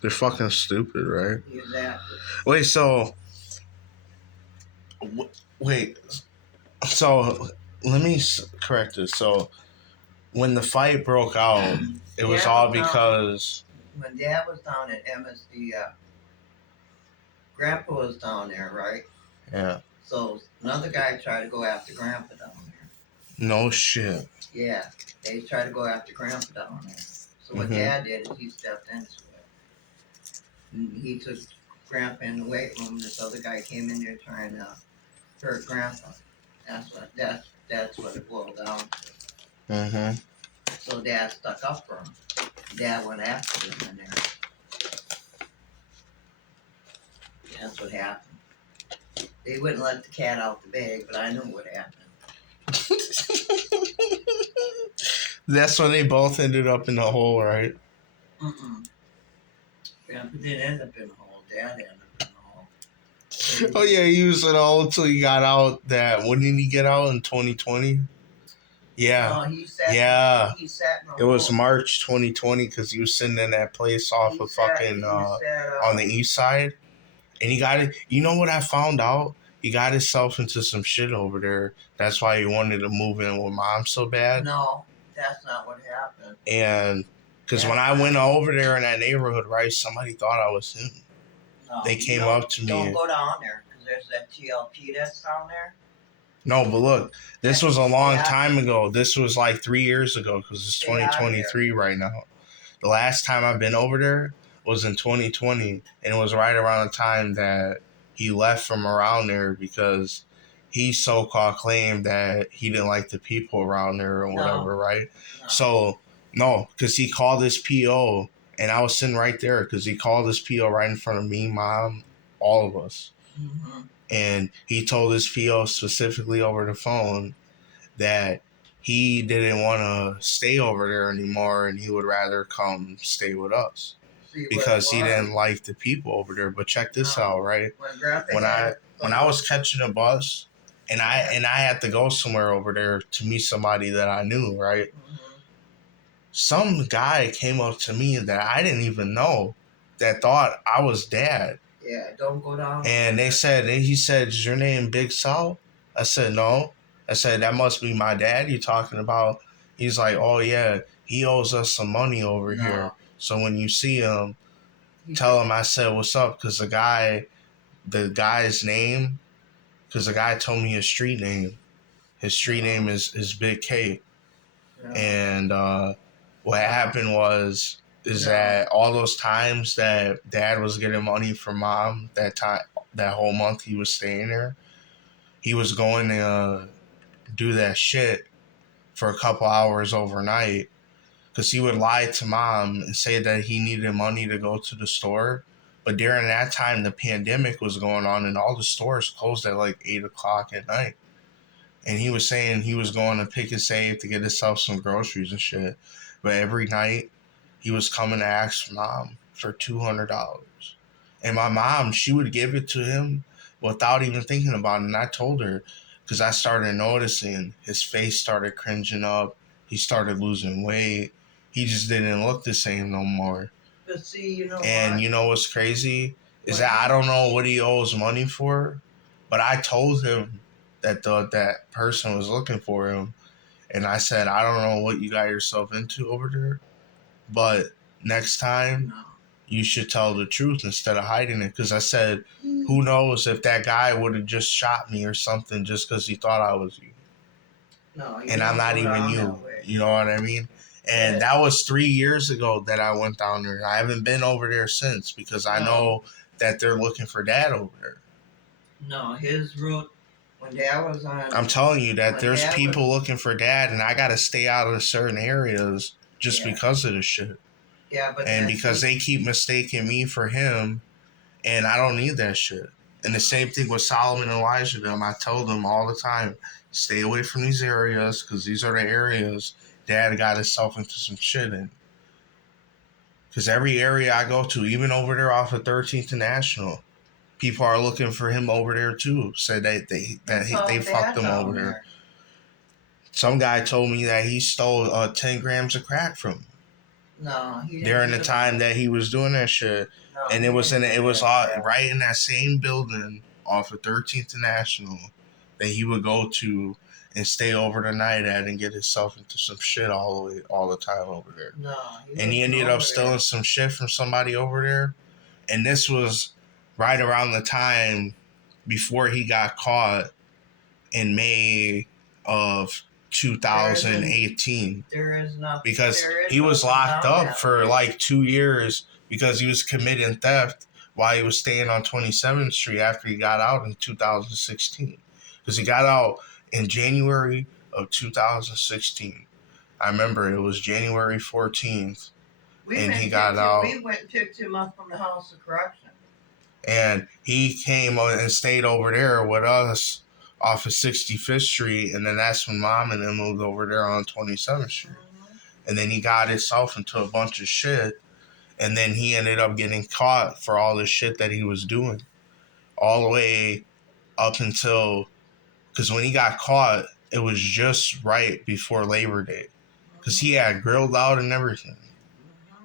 They're fucking stupid, right? Exactly. Wait, so wait, so let me correct this. So when the fight broke out, it was all because when Dad was down at MSD, Grandpa was down there, right? Yeah. So another guy tried to go after Grandpa down there. No shit. Yeah, they tried to go after Grandpa down there. So what Dad did is he stepped into it. And he took Grandpa in the weight room. This other guy came in there trying to hurt Grandpa. That's what it boiled down to. So Dad stuck up for him. Dad went after him in there. That's what happened. They wouldn't let the cat out the bag, but I knew what happened. That's when they both ended up in the hole, right? Grandpa didn't end up in the hole. Dad ended up in the hole. Oh yeah, he was in the hole until he got out. When did he get out? In 2020? Yeah. He sat in it was March 2020 because he was sitting in that place off of fucking on the east side. And he got it. You know what I found out? He got himself into some shit over there. That's why he wanted to move in with Mom so bad. No, that's not what happened. And because when I went over there in that neighborhood, right, somebody thought I was him. No, they came up to me. Don't go down there because there's that TLP that's down there. No, but look, this was a long time ago. This was like 3 years ago because it's 2023 right now. The last time I've been over there was in 2020, and it was right around the time that he left from around there because he so-called claimed that he didn't like the people around there or whatever, right? No. So, no, because he called his PO, and I was sitting right there because he called his PO right in front of me, Mom, all of us. Mm-hmm. And he told his PO specifically over the phone that he didn't want to stay over there anymore and he would rather come stay with us because he didn't like the people over there. But check this out, right? When I was catching a bus and I had to go somewhere over there to meet somebody that I knew, right? Mm-hmm. Some guy came up to me that I didn't even know that thought I was Dad. Yeah, don't go down. And he said, "Is your name Big Sal?" I said, "No." I said, "That must be my dad you're talking about." He's like, "Oh yeah, he owes us some money over here. So when you see him, tell him I said what's up." Because the guy's name, because the guy told me his street name. His street name is Big K. Yeah. And what happened was that all those times that Dad was getting money from Mom, that whole month he was staying there, he was going to do that shit for a couple hours overnight because he would lie to Mom and say that he needed money to go to the store. But during that time, the pandemic was going on and all the stores closed at like 8 o'clock at night. And he was saying he was going to pick his save to get himself some groceries and shit. But every night, he was coming to ask Mom for $200. And my mom, she would give it to him without even thinking about it. And I told her, because I started noticing his face started cringing up. He started losing weight. He just didn't look the same no more. But see, you know you know what's crazy? Is that I don't know what he owes money for, but I told him that that person was looking for him. And I said, I don't know what you got yourself into over there, but next time you should tell the truth instead of hiding it. Because I said, who knows if that guy would have just shot me or something just because he thought I was you. No, and I'm not even you. You know what I mean? And that was 3 years ago that I went down there. I haven't been over there since because I know that they're looking for Dad over there. No, his route... When Dad was on... I'm telling you that there's people looking for Dad, and I got to stay out of certain areas just because of this shit. Yeah, but... And because they keep mistaking me for him, and I don't need that shit. And the same thing with Solomon and Elijah them. I tell them all the time, stay away from these areas, because these are the areas Dad got himself into some shit in. Because every area I go to, even over there off of 13th and National... people are looking for him over there too. Said they fucked him over there. Some guy told me that he stole 10 grams of crack from him. No, he didn't during do the time that he was doing that shit. No, And he it was didn't do all that. right in that same building off of 13th and National that he would go to and stay over the night at and get himself into some shit all the time over there. No, And he ended up stealing some shit from somebody over there. And this was right around the time before he got caught in May of 2018. There is nothing. Because he was locked up for like 2 years because he was committing theft while he was staying on 27th Street after he got out in 2016. Because he got out in January of 2016. I remember it was January 14th. And he got out. We went and picked him up from the House of Correction. And he came and stayed over there with us off of 65th Street. And then that's when Mom and them moved over there on 27th Street. And then he got himself into a bunch of shit. And then he ended up getting caught for all the shit that he was doing. All the way up until... Because when he got caught, it was just right before Labor Day. Because he had grilled out and everything.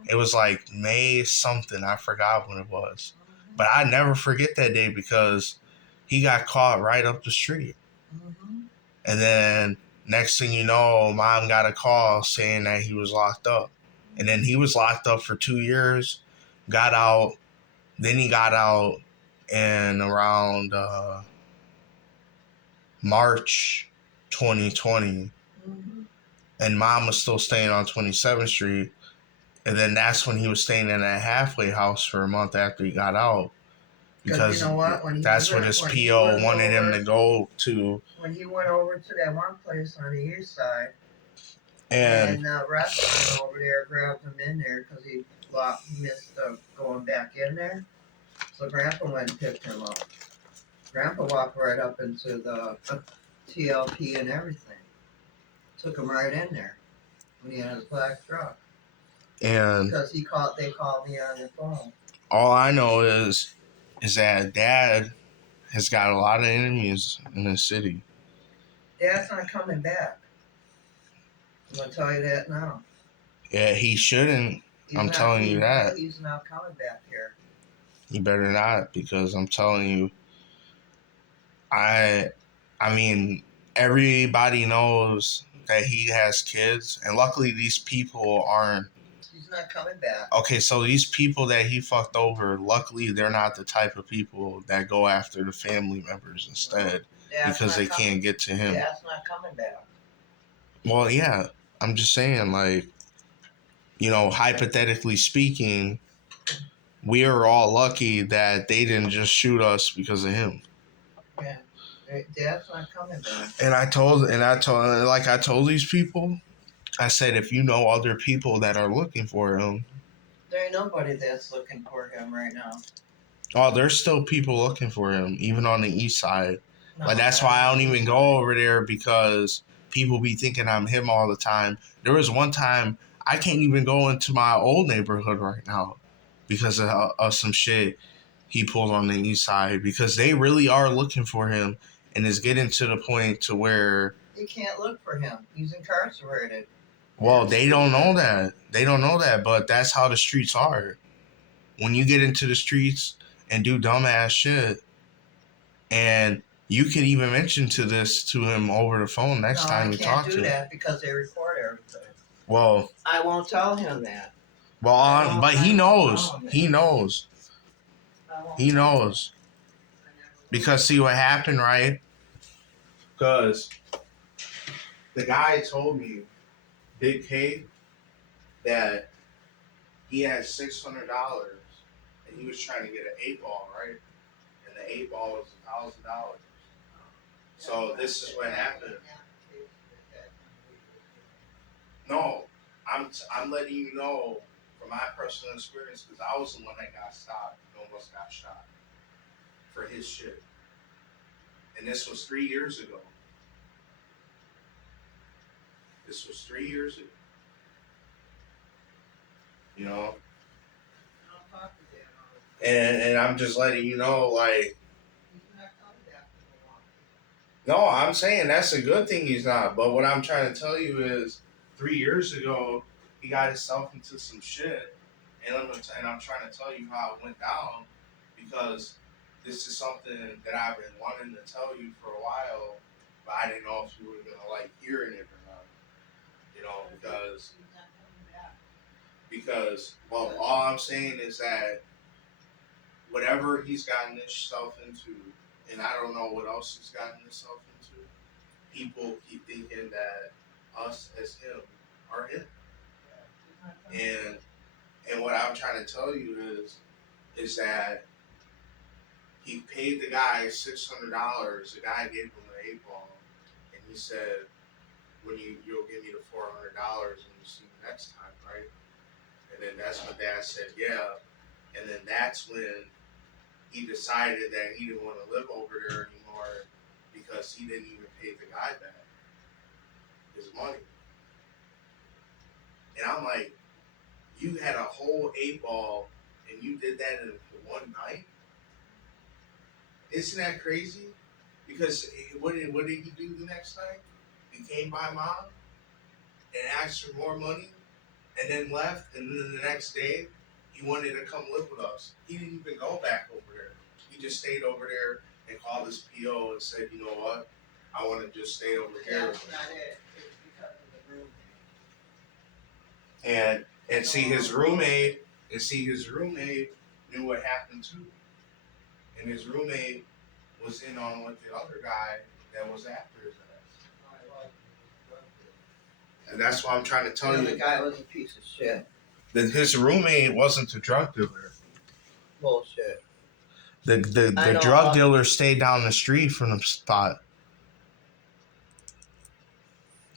It was like May something. I forgot when it was. But I never forget that day because he got caught right up the street. And then next thing you know, Mom got a call saying that he was locked up. And then he was locked up for 2 years, got out. Then he got out in around March 2020. And Mom was still staying on 27th Street. And then that's when he was staying in that halfway house for a month after he got out. Because you know what? that's what his PO wanted him to go to. When he went over to that one place on the east side, and the restaurant over there grabbed him in there because he missed going back in there. So Grandpa went and picked him up. Grandpa walked right up into the TLP and everything. Took him right in there when he had his black truck. And because they called me on the phone. All I know is that Dad has got a lot of enemies in the city. Dad's not coming back. I'm gonna tell you that now. Yeah, he shouldn't. I'm telling you that. He's not coming back here. He better not, because I'm telling you, I mean, everybody knows that he has kids, and luckily these people aren't. He's not coming back. Okay, so these people that he fucked over, luckily they're not the type of people that go after the family members instead, because they can't get to him. Dad's not coming back. Well, yeah, I'm just saying, like, you know, hypothetically speaking, we are all lucky that they didn't just shoot us because of him. Yeah. Dad's not coming back. And I told these people, I said, if you know other people that are looking for him. There ain't nobody that's looking for him right now. Oh, there's still people looking for him, even on the east side. No, like, that's why I don't even go over there, because people be thinking I'm him all the time. There was one time I can't even go into my old neighborhood right now because of some shit he pulled on the east side, because they really are looking for him, and it's getting to the point to where they can't look for him. He's incarcerated. Well, they don't know that. They don't know that, but that's how the streets are. When you get into the streets and do dumbass shit, and you can even mention to him over the phone next time you talk to him. I can't do that because they record everything. Well, I won't tell him that. Well, but he knows. He knows. He knows. Because see what happened, right? Because the guy told me, Big K, that he had $600 and he was trying to get an 8-ball, right? And the 8-ball was $1,000. So this is what happened. No, I'm letting you know from my personal experience, because I was the one that got stopped and almost got shot for his shit. And this was 3 years ago. This was 3 years ago. You know? And I'm just letting you know, like, no, I'm saying that's a good thing he's not. But what I'm trying to tell you is 3 years ago, he got himself into some shit, and I'm trying to tell you how it went down because this is something that I've been wanting to tell you for a while, but I didn't know if you were gonna like hearing it or not. You know, because well, all I'm saying is that whatever he's gotten himself into, and I don't know what else he's gotten himself into, people keep thinking that us as him are him. And what I'm trying to tell you is that he paid the guy $600. The guy gave him an 8 ball, and he said, "When you'll give me the $400 when you see me next time, right?" And then that's when Dad said, "Yeah." And then that's when he decided that he didn't want to live over there anymore because he didn't even pay the guy back his money. And I'm like, you had a whole 8 ball and you did that in one night? Isn't that crazy? Because what did he do the next night? He came by Mom and asked for more money and then left. And then the next day, he wanted to come live with us. He didn't even go back over there. He just stayed over there and called his PO and said, "You know what? I want to just stay over here." That's not it. It's because of the roommate. And see his roommate knew what happened too. And his roommate was in on with the other guy that was after his ass. And that's why I'm trying to tell you. The guy was a piece of shit. That his roommate wasn't the drug dealer. Bullshit. The drug dealer stayed down the street from the spot.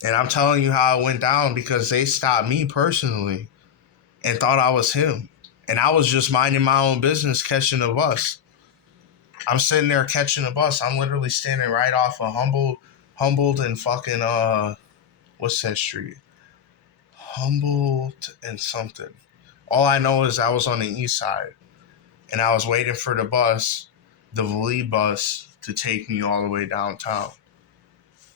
And I'm telling you how it went down because they stopped me personally and thought I was him. And I was just minding my own business catching the bus. I'm sitting there catching the bus. I'm literally standing right off of Humboldt and fucking, what's that street? Humboldt and something. All I know is I was on the east side. And I was waiting for the bus, the lead bus, to take me all the way downtown.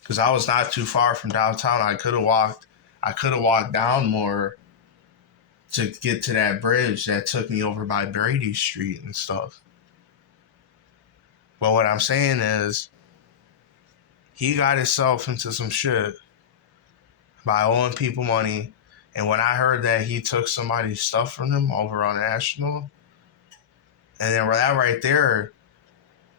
Because I was not too far from downtown. I could have walked down more to get to that bridge that took me over by Brady Street and stuff. But what I'm saying is, he got himself into some shit by owing people money. And when I heard that he took somebody's stuff from him over on National, and then that right there,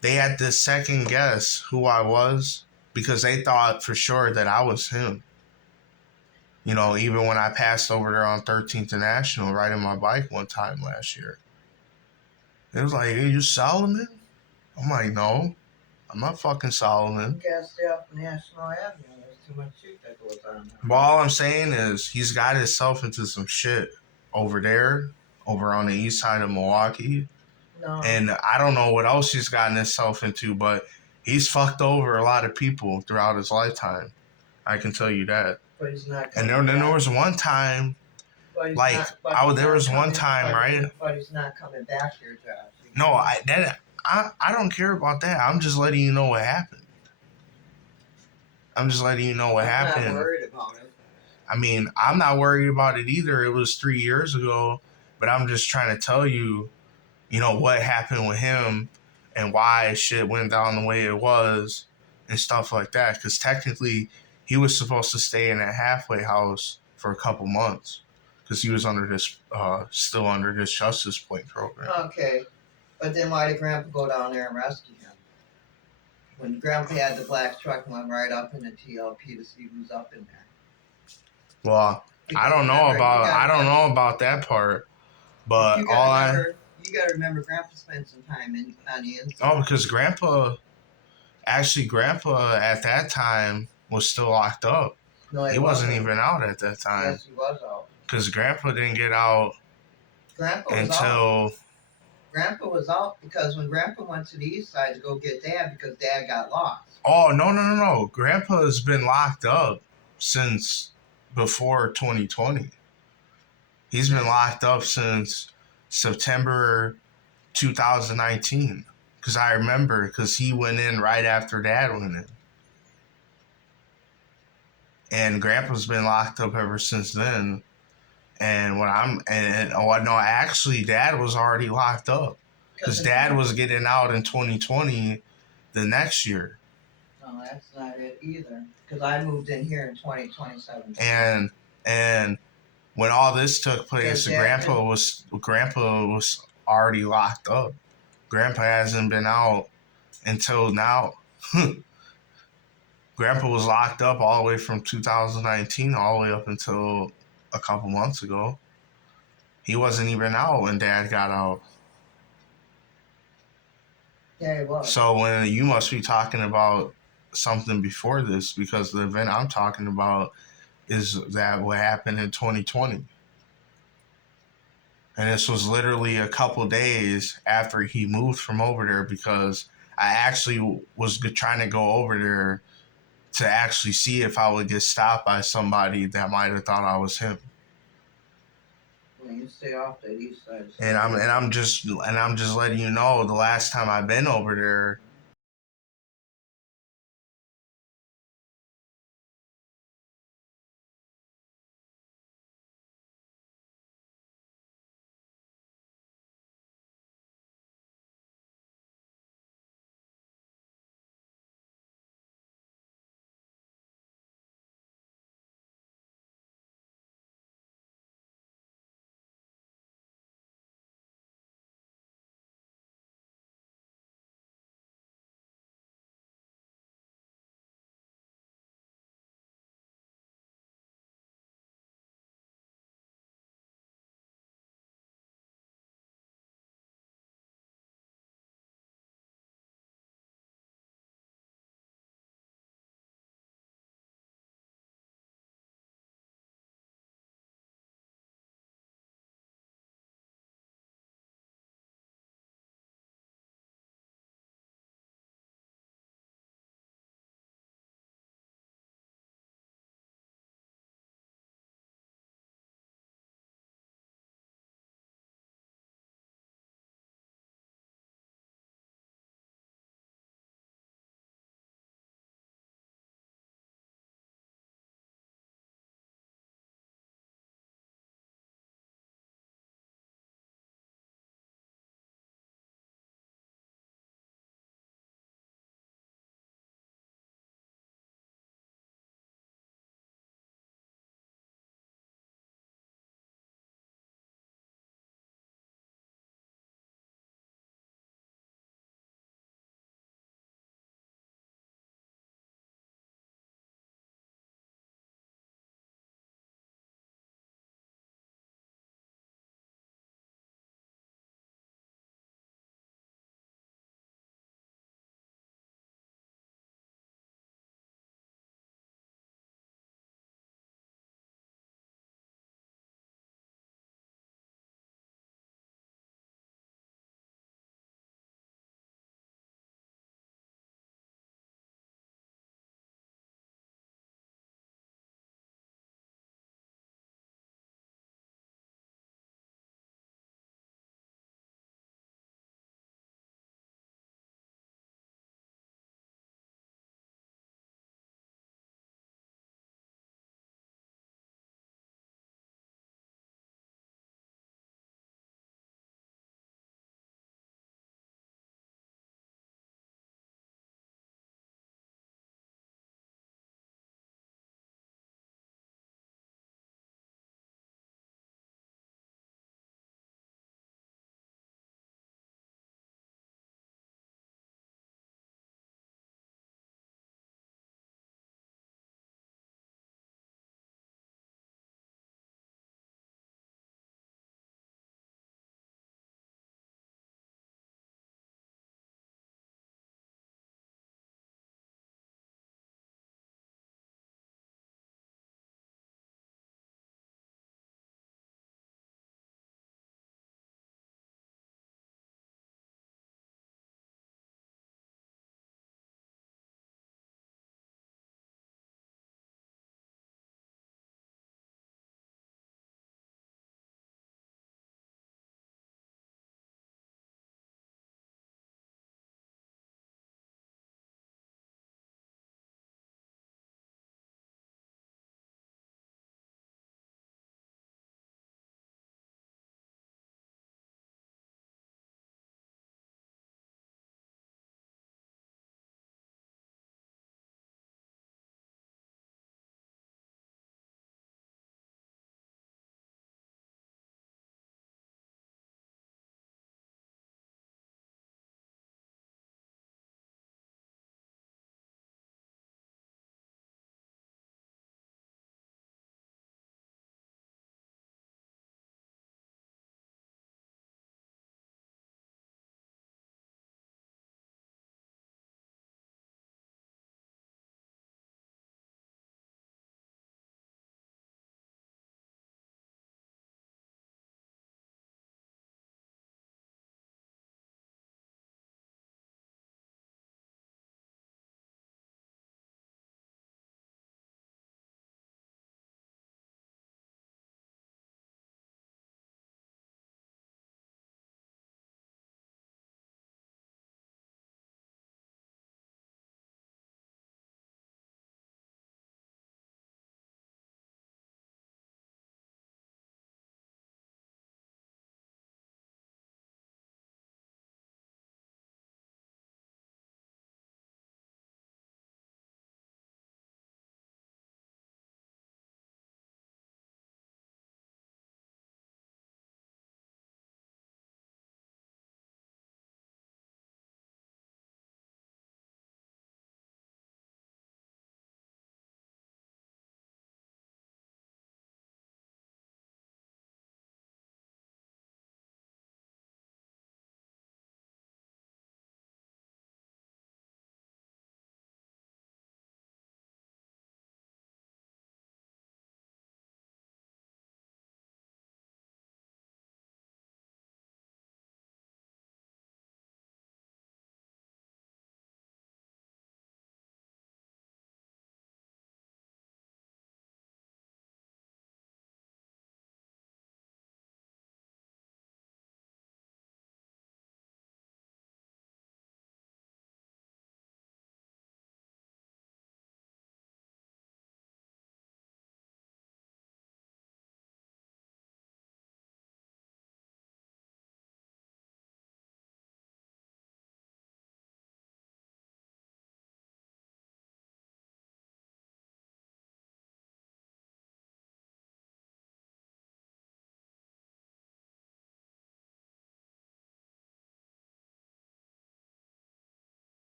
they had to second guess who I was because they thought for sure that I was him. You know, even when I passed over there on 13th and National riding my bike one time last year. It was like, "Hey, you Solomon?" I'm like, "No, I'm not fucking Solomon." You gotta stay off National Avenue. There's too much shit that goes on there. Well, all I'm saying is he's got himself into some shit over there, over on the east side of Milwaukee. No. And I don't know what else he's gotten himself into, but he's fucked over a lot of people throughout his lifetime. I can tell you that. But he's not. And then there was one time, right? But he's not coming back here, Josh. No, I don't care about that. I'm just letting you know what happened. I'm just letting you know what happened. I'm not worried about it. I mean, I'm not worried about it either. It was 3 years ago, but I'm just trying to tell you, you know, what happened with him and why shit went down the way it was and stuff like that. Because technically, he was supposed to stay in that halfway house for a couple months because he was under this, still under this Justice Point program. Okay, but then why did Grandpa go down there and rescue him? When Grandpa had the black truck and went right up in the TLP to see who's up in there. Well, I don't know about that part, but you gotta remember Grandpa spent some time on the inside. Oh, because Grandpa at that time was still locked up. No, he wasn't even out at that time. Yes, he was out. Because Grandpa didn't get out Grandpa was out because when Grandpa went to the east side to go get Dad because Dad got lost. Oh, no. Grandpa's been locked up since before 2020. He's been locked up since September 2019. Because I remember, because he went in right after Dad went in. And Grandpa's been locked up ever since then. And no, actually, Dad was already locked up because Dad was getting out in 2020, the next year. No, that's not it either. Because I moved in here in 2027. And when all this took place, Grandpa was already locked up. Grandpa hasn't been out until now. Grandpa was locked up all the way from 2019 all the way up until a couple months ago. He wasn't even out when Dad got out. Yeah, he was. So when you must be talking about something before this, because the event I'm talking about is that what happened in 2020. And this was literally a couple days after he moved from over there, because I actually was trying to go over there to actually see if I would get stopped by somebody that might have thought I was him. Well, you stay off the east side. And I'm just letting you know, the last time I've been over there,